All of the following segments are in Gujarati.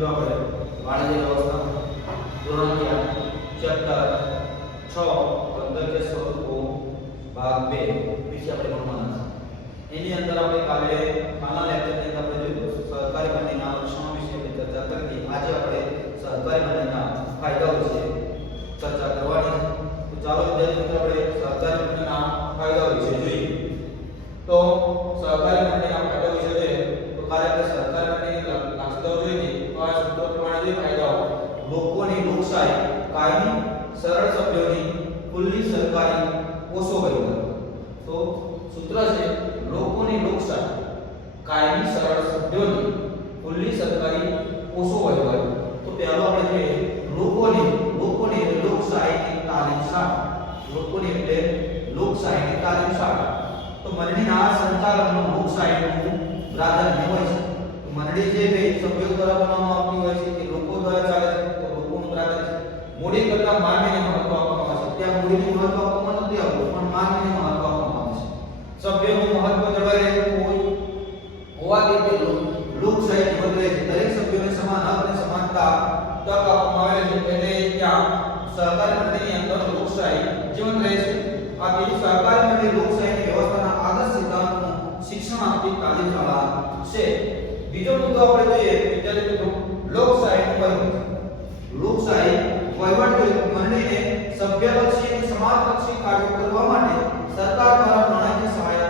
મિત્રો આપણે વાણિજ્ય વ્યવસ્થા ધોરણ 11 ચેપ્ટર 6 બંદર કે સ્વરૂપો ભાગ 2 વિશે આપણે ભણવાના છે। એની અંદર આપણે કાલના લેક્ચરની અંદર આપણે જોયું સહકારી મંડળીના લક્ષણો વિશે ચર્ચા કરી। આજે આપણે સહકારી મંડળીના ફાયદાઓ વિશે ચર્ચા કરવાની છે। તો ચાલો વિદ્યાર્થી મિત્રો આપણે સહકારી મંડળીના ફાયદાઓ વિશે જોઈએ। તો સહકારી મંડળીના ફાયદાઓ વિશે જોઈએ તો કાલે આપણે સહકારી મંડળીની લાક્ષણિકતાઓ જોઈ તો આ સૂત્રો પ્રમાણે જોઈએ ફાયદાઓ લોકોની લોકશાહી કાયમી સરળ સભ્યોની ખુલ્લી સરકારી ઓછો વહીવટ। તો સૂત્ર છે લોકોની લોકશાહી કાયમી સરળ સભ્યોની ખુલ્લી સરકારી ઓછો વહીવટ। તો પહેલો આપણે જોઈએ લોકોની લોકશાહીની તાલીમ શાળા। લોકોની એટલે લોકશાહીની તાલીમ શાળા। તો મંડળીના સંચાલનનું લોકશાહીનું પ્રાધાન્ય હોય છે। તો મંડળી જે બે સભ્યો દ્વારા બનાવવામાં આવતી હોય છે કે લોકો દ્વારા ચાલે છે તો લોકોનું પ્રાધાન્ય છે। મૂડી કરતા માનવીને મહત્વ આપવામાં આવે છે। ત્યાં મૂડીનું મહત્વ આપવામાં નથી આવતું પણ માનવીને મહત્વ આપવામાં આવે છે। સભ્યોનું મહત્વ જળવાઈ રહેતું હોવાથી તે લોકશાહી જીવંત રહે છે। દરેક સભ્યોને સમાન હક અને સમાનતા તક આપવામાં આવે છે એટલે ત્યાં સહકારી મંડળીની અંદર લોકશાહી જીવંત રહે છે। આ બીજું સહકારી મંડળી લોકશાહીની વ્યવસ્થાના આદર્શ સિદ્ધાંતનું શિક્ષણ આપતી તાલીમ શાળા છે। બીજો મુદ્દો આપણે જોઈએ વિદ્યાર્થી મિત્રો લોકશાહીનું વહીવટ। લોકશાહી વહીવટ મંડળીને સભ્યલક્ષી અને સમાજલક્ષી કાર્યો કરવા માટે સરકાર દ્વારા નાણાકીય સહાય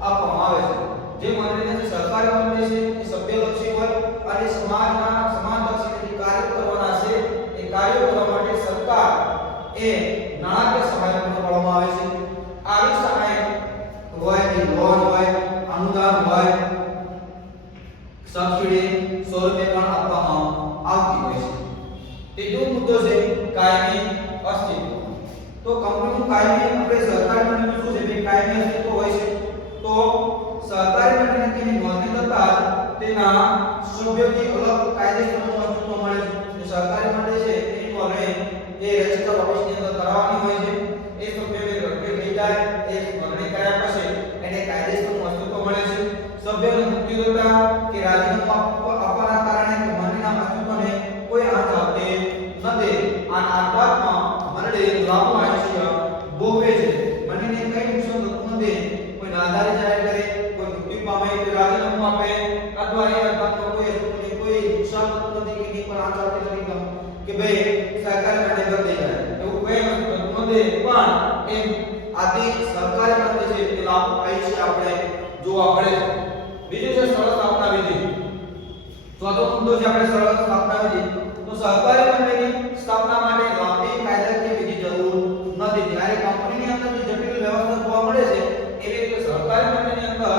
આપવામાં આવે છે। જે મંડળીને જે સહકારી મંડળી છે એ સભ્યલક્ષી હોય અને સમાજલક્ષી કાર્ય કરવાના છે એ કાર્યો કરવા માટે સરકાર એ નાણાકીય સહાય પૂરી પાડવામાં આવે છે। આવી સહાય હોય કે લોન હોય અનુદાન હોય સબસિડી સ્વરૂપે પણ આપવામાં આવતી હોય છે। ત્રીજો મુદ્દો છે કાયમી અસ્તિત્વ। તો કંપનીનું કાયમી આપણે સહકારી મંડળીનું શું છે કે કાયમી અસ્તિત્વ હોય છે। તો સહકારી મંડળીને તેની નોંધણી થતાં તેના સભ્યોથી અલગ કાયદેસરનું અસ્તિત્વ મળે છે। સહકારી મંડળી છે એની નોંધણી એ રજિસ્ટર ઓફિસની અંદર કરાવવાની હોય છે। એ સભ્યોને રજૂ થઈ જાય એ નોંધણી કર્યા પછી એને કાયદેસરનું અસ્તિત્વ મળે છે। સભ્યોને મૃત્યુ થતા કે રાજીનામું આપવાના કારણે મંડળીના અસ્તિત્વને કોઈ આંચ આપતી નથી। આ આઘાતમાં મંડળી લાભ આયુષ્ય ભોગવે છે। મંડળીને કઈ નુકસાન થતું નથી। કોઈ નાદારી જાહેર કરે કોઈ મૃત્યુ પામે કોઈ રાજીનામું આપે અથવા એ આઘાતમાં કોઈ નુકસાન થતું નથી કે એની પર આંચ આવતી નથી કે ભાઈ સહકારી મંડળી બંધ થઈ જાય એવું કઈ થતું નથી। પણ એ આથી સરકારી મંડળી છે એ લાભ આયુષ્ય આપણે જોવા મળે છે। બીજું છે સરળ સ્થાપના વિધિ। ચોથો મુદ્દો છે આપણે સરળ સ્થાપના વિધિ। તો સહકારી મંડળીની સ્થાપના માટે લાંબી કાયદાકીય વિધિ જરૂર નથી। જ્યારે કંપનીની અંદર જે જટિલ વ્યવસ્થા જોવા મળે છે એવી રીતે સહકારી મંડળીની અંદર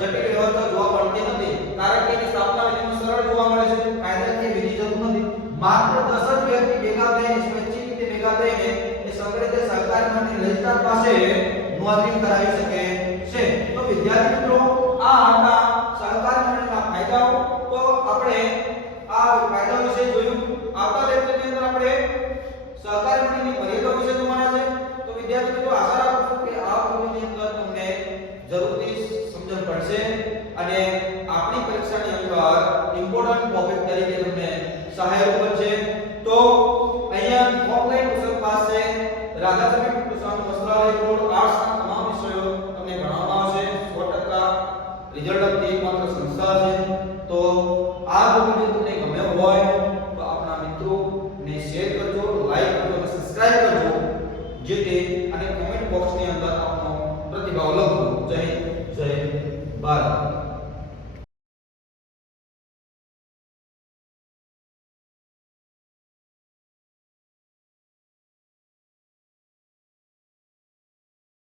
જટિલ વ્યવસ્થા જોવા મળતી નથી કારણ કે એની સ્થાપના વિધિમાં સરળ જોવા મળે છે। કાયદાકીય વિધિ જરૂર નથી। માત્ર 10 જ વ્યક્તિ ભેગા થઈને સ્વૈચ્છિક રીતે ભેગા થઈને એ સંગ્રહિત સહકારી મંડળી રજિસ્ટ્રાર પાસે નોંધણી કરાવી શકે છે। તો વિદ્યાર્થી મિત્રો આ હતા સહકારી મંડળીના ફાયદાઓ। તો આપણે આ ફાયદાઓ વિશે જોયું। આવતા લેક્ચરની અંદર આપણે સહકારી મંડળીની મર્યાદાઓ વિશે જોવાના છે। તો વિદ્યાર્થી મિત્રો આશા રાખું છું કે આ વિડિયોની અંદર તમને જરૂરથી સમજણ પડશે અને આપણી પરીક્ષાની અંદર ઇમ્પોર્ટન્ટ ટોપિક તરીકે તમને સહાયક બનશે। તો અહીંયા ઓફલાઈન ટ્યુશન ક્લાસ છે રાધાસમી ટ્યુશન વસ્ત્રાલય રોડ આર્ટ્સના તમામ વિષયો તમને ભણાવવામાં આવશે। 100% રિઝલ્ટ આપતી એકમાત્ર સંસ્થા છે। તો આ વિડિયો તમને ગમ્યો હોય તો આપણા મિત્રોને શેર કરજો લાઈક કરજો અને સબસ્ક્રાઇબ કરજો જેથી અને કમેન્ટ બોક્સની અંદર આપનો પ્રતિભાવ લખો। જય હિન્દ જય ભારત।